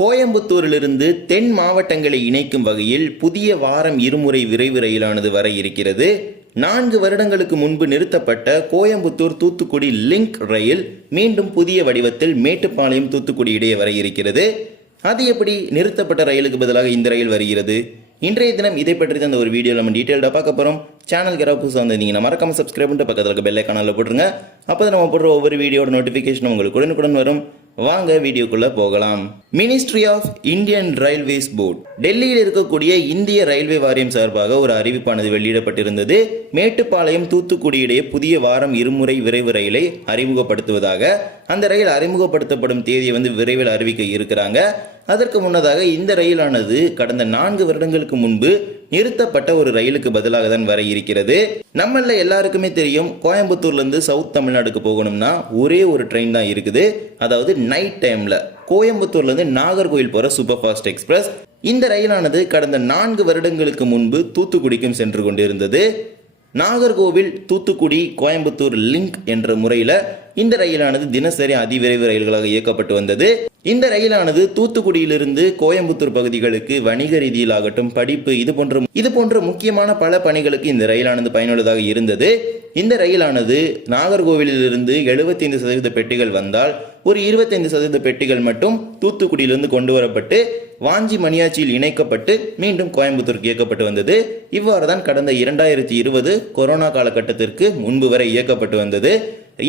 கோயம்புத்தூரிலிருந்து தென் மாவட்டங்களை இணைக்கும் வகையில் புதிய வாரம் இருமுறை விரைவு ரயிலானது வர இருக்கிறது. நான்கு வருடங்களுக்கு முன்பு நிறுத்தப்பட்ட கோயம்புத்தூர் தூத்துக்குடி லிங்க் ரயில் மீண்டும் புதிய வடிவத்தில் மேட்டுப்பாளையம் தூத்துக்குடி இடையே வர இருக்கிறது. அது எப்படி நிறுத்தப்பட்ட ரயிலுக்கு பதிலாக இந்த ரயில் வருகிறது? இன்றைய தினம் இதை பற்றி தான் ஒரு வீடியோ நம்ம டீட்டெயில்டாக பார்க்க போகிறோம் சேனல் யாராவது புதுசாக வந்திருந்தீங்கன்னா மறக்காம சப்ஸ்கிரைப் பண்ணிட்டு பக்கத்தில் இருக்க பெல் ஐக்கானில் போட்டுருங்க. அப்போ தான் நம்ம போடுற ஒவ்வொரு வீடியோட நோட்டிஃபிகேஷன் உங்களுக்கு உடனுக்குடன் வரும். வாங்க வீடியோக்குள்ள போகலாம். Ministry of Indian railways board டெல்லியில் இருக்கக்கூடிய இந்திய ரயில்வே வாரியம் சார்பாக ஒரு அறிவிப்பானது வெளியிடப்பட்டிருந்தது. மேட்டுப்பாளையம் தூத்துக்குடி இடையே புதிய வாரம் இருமுறை விரைவு ரயிலை அறிமுகப்படுத்துவதாக அந்த ரயில் அறிமுகப்படுத்தப்படும் தேதியை வந்து விரைவில் அறிவிக்க இருக்கிறாங்க. அதற்கு முன்னதாக இந்த ரயிலானது கடந்த நான்கு வருடங்களுக்கு முன்பு நிறுத்தப்பட்ட ஒரு ரயிலுக்கு பதிலாக தான் வர இருக்கிறது. நம்மள எல்லாருக்குமே தெரியும் கோயம்புத்தூர்ல இருந்து சவுத் தமிழ்நாடுக்கு போகணும்னா ஒரே ஒரு ட்ரெயின் தான் இருக்குது. அதாவது நைட் டைம்ல கோயம்புத்தூர்ல இருந்து நாகர்கோவில் போற சூப்பர் ஃபாஸ்ட் எக்ஸ்பிரஸ் இந்த ரயிலானது கடந்த நான்கு வருடங்களுக்கு முன்பு தூத்துக்குடிக்கும் சென்று கொண்டிருந்தது. நாகர்கோவில் தூத்துக்குடி கோயம்புத்தூர் லிங்க் என்ற முறையில் இந்த ரயிலானது தினசரி அதிவிரைவு ரயில்களாக இயக்கப்பட்டு வந்தது. இந்த ரயிலானது தூத்துக்குடியிலிருந்து கோயம்புத்தூர் பகுதிகளுக்கு வணிக ரீதியிலாகட்டும் படிப்பு இது போன்ற இது போன்ற முக்கியமான பல பணிகளுக்கு இந்த ரயிலானது பயனுள்ளதாக இருந்தது. இந்த ரயிலானது நாகர்கோவிலிருந்து எழுபத்தைந்து சதவீத பெட்டிகள் வந்தால் ஒரு இருபத்தைந்து சதவீத பெட்டிகள் மட்டும் தூத்துக்குடியிலிருந்து கொண்டு வரப்பட்டு வாஞ்சி மணியாச்சியில் இணைக்கப்பட்டு மீண்டும் கோயம்புத்தூருக்கு இயக்கப்பட்டு வந்தது. இவ்வாறு தான் கடந்த இரண்டாயிரத்தி இருபது கொரோனா காலகட்டத்திற்கு முன்பு வரை இயக்கப்பட்டு வந்தது.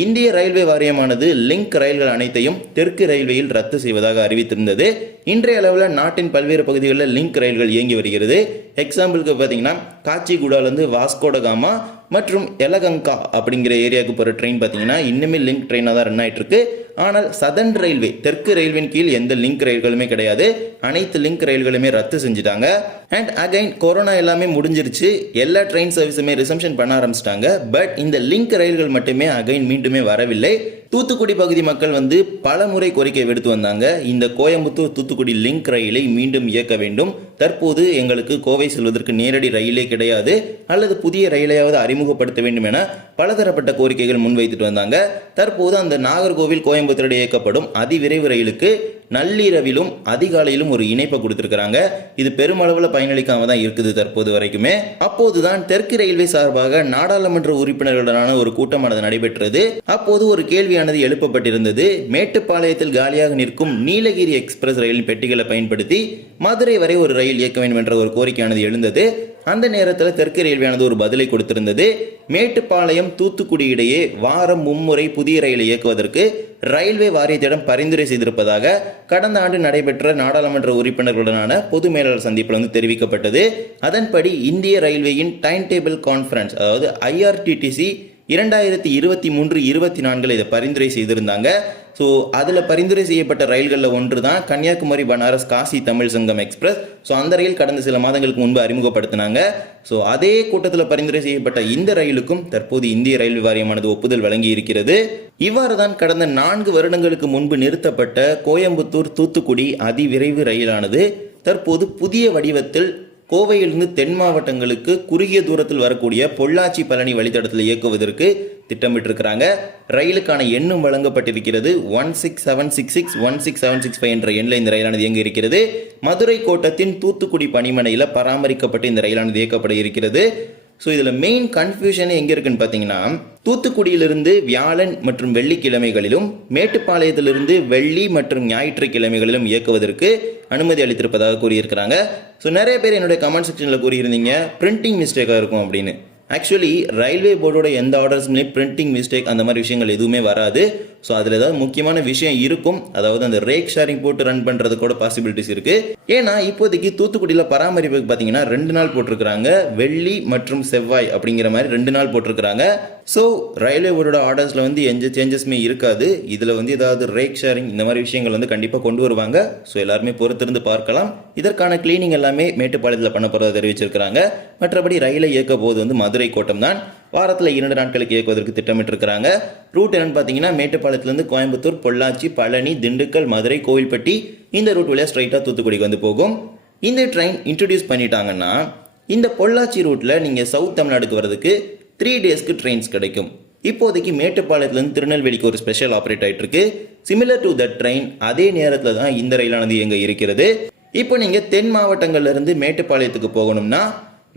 இந்திய ரயில்வே வாரியமானது லிங்க் ரயில்கள் அனைத்தையும் தெற்கு ரயில்வேயில் ரத்து செய்வதாக அறிவித்திருந்தது. இன்றைய அளவில் நாட்டின் பல்வேறு பகுதிகளில் லிங்க் ரயில்கள் இயங்கி வருகிறது. எக்ஸாம்பிளுக்கு பார்த்தீங்கன்னா காச்சிகுடாலேருந்து வாஸ்கோடகாமா மற்றும் எலகங்கா அப்படிங்கிற ஏரியாவுக்கு போகிற ட்ரெயின் பார்த்தீங்கன்னா இன்னுமே லிங்க் ட்ரெயினாக தான் ரன் ஆகிட்டு இருக்கு ஆனால் சதன் ரயில்வே தெற்கு ரயில்வேன் கீழ் எந்த லிங்க் ரயில்களுமே கிடையாது. அனைத்து லிங்க் ரயில்களுமே ரத்து செஞ்சுட்டாங்க. அண்ட் அகைன் கொரோனா எல்லாமே முடிஞ்சிருச்சு. எல்லா ட்ரெயின் சர்வீஸுமே ரிசம்ஷன் பண்ண ஆரம்பிச்சிட்டாங்க. பட் இந்த லிங்க் ரயில்கள் மட்டுமே அகைன் மீண்டுமே வரவில்லை. தூத்துக்குடி பகுதி மக்கள் வந்து பல முறை கோரிக்கை விடுத்து வந்தாங்க. இந்த கோயம்புத்தூர் தூத்துக்குடி லிங்க் ரயிலை மீண்டும் இயக்க வேண்டும். தற்போது எங்களுக்கு கோவை செல்வதற்கு நேரடி ரயிலே கிடையாது. அல்லது புதிய ரயிலையாவது அறிமுகப்படுத்த வேண்டும் என பலதரப்பட்ட கோரிக்கைகள் முன்வைத்துட்டு வந்தாங்க. தற்போது அந்த நாகர்கோவில் கோயம்புத்தூர் இயக்கப்படும் அதிவிரைவு ரயிலுக்கு நள்ளிரவிலும் அதிகாலையிலும் ஒரு இணைப்பை கொடுத்திருக்கிறாங்க. இது பெருமளவில் பயனளிக்காம தான் இருக்குது தற்போது வரைக்குமே. அப்போதுதான் தெற்கு ரயில்வே சார்பாக நாடாளுமன்ற உறுப்பினர்களுடனான ஒரு கூட்டமானது நடைபெற்றது. அப்போது ஒரு கேள்வியானது எழுப்பப்பட்டிருந்தது. மேட்டுப்பாளையத்தில் காலியாக நிற்கும் நீலகிரி எக்ஸ்பிரஸ் ரயிலின் பெட்டிகளை பயன்படுத்தி மதுரை வரை ஒரு ரயில் இயக்க வேண்டும் என்ற ஒரு கோரிக்கையானது எழுந்தது. அந்த நேரத்தில் தெற்கு ரயில்வேயானது ஒரு பதிலை கொடுத்திருந்தது. மேட்டுப்பாளையம் தூத்துக்குடி இடையே வாரம் மும்முறை புதிய ரயிலை இயக்குவதற்கு ரயில்வே வாரியத்திடம் பரிந்துரை செய்திருப்பதாக கடந்த ஆண்டு நடைபெற்ற நாடாளுமன்ற உறுப்பினர்களுடனான பொது மேலாளர் சந்திப்பில் வந்து தெரிவிக்கப்பட்டது. அதன்படி இந்திய ரயில்வேயின் டைம் டேபிள் கான்ஃபரன்ஸ் அதாவது ஐஆர்டிடிசி இரண்டாயிரத்தி இருபத்தி மூன்று இருபத்தி நான்கில் இதை பரிந்துரை செய்திருந்தாங்க. ஸோ அதில் பரிந்துரை செய்யப்பட்ட ரயில்களில் ஒன்று தான் கன்னியாகுமரி பனாரஸ் காசி தமிழ் சங்கம் எக்ஸ்பிரஸ். ஸோ அந்த ரயில் கடந்த சில மாதங்களுக்கு முன்பு அறிமுகப்படுத்தினாங்க. ஸோ அதே கூட்டத்தில் பரிந்துரை செய்யப்பட்ட இந்த ரயிலுக்கும் தற்போது இந்திய ரயில்வே வாரியமானது ஒப்புதல் வழங்கி இருக்கிறது இவ்வாறு தான் கடந்த நான்கு வருடங்களுக்கு முன்பு நிறுத்தப்பட்ட கோயம்புத்தூர் தூத்துக்குடி அதிவிரைவு ரயிலானது தற்போது புதிய வடிவத்தில் கோவையிலிருந்து தென் மாவட்டங்களுக்கு குறுகிய தூரத்தில் வரக்கூடிய பொள்ளாச்சி பழனி வழித்தடத்தில் இயக்குவதற்கு திட்டமிட்டிருக்கிறாங்க. ரயிலுக்கான எண்ணும் வழங்கப்பட்டிருக்கிறது. One six seven six six one six seven six five என்ற எண்ணில் இந்த ரயிலானது இயங்க இருக்கிறது மதுரை கோட்டத்தின் தூத்துக்குடி பணிமனையில் பராமரிக்கப்பட்டு இந்த ரயிலானது இயக்கப்பட இருக்கிறது. ஸோ இதில் மெயின் கன்ஃபியூஷன் எங்கே இருக்குன்னு பார்த்தீங்கன்னா தூத்துக்குடியிலிருந்து வியாழன் மற்றும் வெள்ளிக்கிழமைகளிலும் மேட்டுப்பாளையத்திலிருந்து வெள்ளி மற்றும் ஞாயிற்றுக்கிழமைகளிலும் இயக்குவதற்கு அனுமதி அளித்திருப்பதாக கூறியிருக்கிறாங்க. ஸோ நிறைய பேர் என்னுடைய கமெண்ட் செக்ஷனில் கூறியிருந்தீங்க. பிரிண்டிங் மிஸ்டேக்காக இருக்கும் அப்படின்னு. ஆக்சுவலி ரயில்வே போர்டோட எந்த ஆர்டர்ஸ்மே பிரிண்டிங் மிஸ்டேக் அந்த மாதிரி விஷயங்கள் எதுவுமே வராது. ஸோ அதில் ஏதாவது முக்கியமான விஷயம் இருக்கும். அதாவது அந்த ரேக் ஷேரிங் போட்டு ரன் பண்ணுறது கூட பாசிபிலிட்டிஸ் இருக்குது ஏன்னா இப்போதைக்கு தூத்துக்குடியில் பராமரிப்புக்கு பார்த்தீங்கன்னா ரெண்டு நாள் போட்டிருக்கிறாங்க. வெள்ளி மற்றும் செவ்வாய் அப்படிங்கிற மாதிரி ரெண்டு நாள் போட்டிருக்கிறாங்க. ஸோ ரயில்வே போர்டோட ஆர்டர்ஸில் வந்து எந்த சேஞ்சஸுமே இருக்காது. இதில் வந்து ஏதாவது ரேக் ஷேரிங் இந்த மாதிரி விஷயங்கள் வந்து கண்டிப்பாக கொண்டு வருவாங்க. ஸோ எல்லாருமே பொறுத்திருந்து பார்க்கலாம். இதற்கான கிளீனிங் எல்லாமே மேட்டுப்பாளையத்தில் பண்ண போகிறதா தெரிவிச்சிருக்கிறாங்க. மற்றபடி ரயிலை இயக்க போது வந்து மதுரை கோட்டம் தான். வாரத்தில் இரண்டு நாட்களுக்கு இயக்குவதற்கு திட்டமிட்டிருக்கிறாங்க. ரூட் என்னன்னு பார்த்தீங்கன்னா மேட்டுப்பாளையத்துலேருந்து கோயம்புத்தூர் பொள்ளாச்சி பழனி திண்டுக்கல் மதுரை கோவில்பட்டி இந்த ரூட் வழியாக ஸ்ட்ரைட்டாக தூத்துக்குடிக்கு வந்து போகும். இந்த ட்ரெயின் இன்ட்ரடியூஸ் பண்ணிட்டாங்கன்னா இந்த பொள்ளாச்சி ரூட்டில் நீங்கள் சவுத் தமிழ்நாடுக்கு வர்றதுக்கு த்ரீ டேஸ்க்கு ட்ரெயின்ஸ் கிடைக்கும். இப்போதைக்கு மேட்டுப்பாளையத்துலேருந்து திருநெல்வேலிக்கு ஒரு ஸ்பெஷல் ஆப்ரேட் ஆயிட்டு சிமிலர் டு தட் ட்ரெயின் அதே நேரத்தில் தான் இந்த ரயிலானது இயங்க இருக்கிறது. இப்போ நீங்கள் தென் மாவட்டங்கள்லேருந்து மேட்டுப்பாளையத்துக்கு போகணும்னா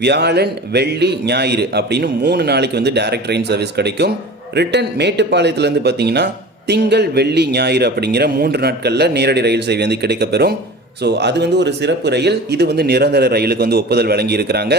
வியாழன் வெள்ளி ஞாயிறு அப்படின்னு மூணு நாளைக்கு வந்து டைரக்ட் ட்ரெயின் சர்வீஸ் கிடைக்கும். ரிட்டன் மேட்டுப்பாளையத்துலேருந்து பார்த்தீங்கன்னா திங்கள் வெள்ளி ஞாயிறு அப்படிங்கிற மூன்று நாட்களில் நேரடி ரயில் சேவை வந்து கிடைக்கப்பெறும். ஸோ அது வந்து ஒரு சிறப்பு ரயில். இது வந்து நிரந்தர ரயிலுக்கு வந்து ஒப்புதல் வழங்கி இருக்கிறாங்க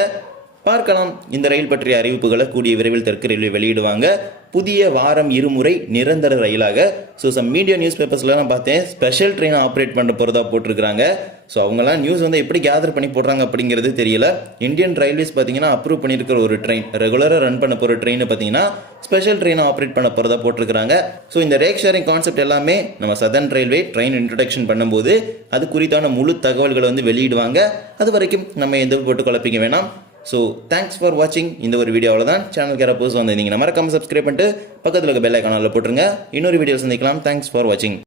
பார்க்கலாம். இந்த ரயில் பற்றிய அறிவிப்புகளை கூடிய விரைவில் தெற்கு ரயில்வே வெளியிடுவாங்க. புதிய வாரம் இருமுறை நிரந்தர ரயிலாக. ஸோ சம் மீடியா நியூஸ் பேப்பர்ஸ்லாம் பார்த்தேன். ஸ்பெஷல் ட்ரெயின் ஆப்ரேட் பண்ண போகிறதா போட்டிருக்காங்க ஸோ அவங்களாம் நியூஸ் வந்து எப்படி கேதர் பண்ணி போடுறாங்க அப்படிங்கிறது தெரியல. இந்தியன் ரயில்வேஸ் பார்த்தீங்கன்னா அப்ரூவ் பண்ணியிருக்கிற ஒரு ட்ரெயின் ரெகுலராக ரன் பண்ண போகிற ட்ரெயினை பார்த்தீங்கன்னா ஸ்பெஷல் ட்ரெயினை ஆப்ரேட் பண்ண போகிறதா போட்டிருக்கிறாங்க. ஸோ இந்த ரேக் ஷேரிங் கான்செப்ட் எல்லாமே நம்ம சதர்ன் ரயில்வே ட்ரெயின் இன்ட்ரடக்ஷன் பண்ணும்போது அது குறித்தான முழு தகவல்களை வந்து வெளியிடுவாங்க. அது வரைக்கும் நம்ம எந்த போட்டு குழப்பிக்க வேணாம். ஸோ தேங்க்ஸ் ஃபார் வாட்சிங் இந்த ஒரு வீடியோவில் தான் சேனல் யாராவது புதுசு வந்திருந்தீங்கன்னா மறக்காமல் சப்ஸ்கிரைப் பண்ணிட்டு பக்கத்தில் இருக்க பெல் ஐக்கானில் போட்டுருங்க. இன்னொரு வீடியோ சந்திக்கலாம். தேங்க்ஸ் ஃபார் வாட்சிங்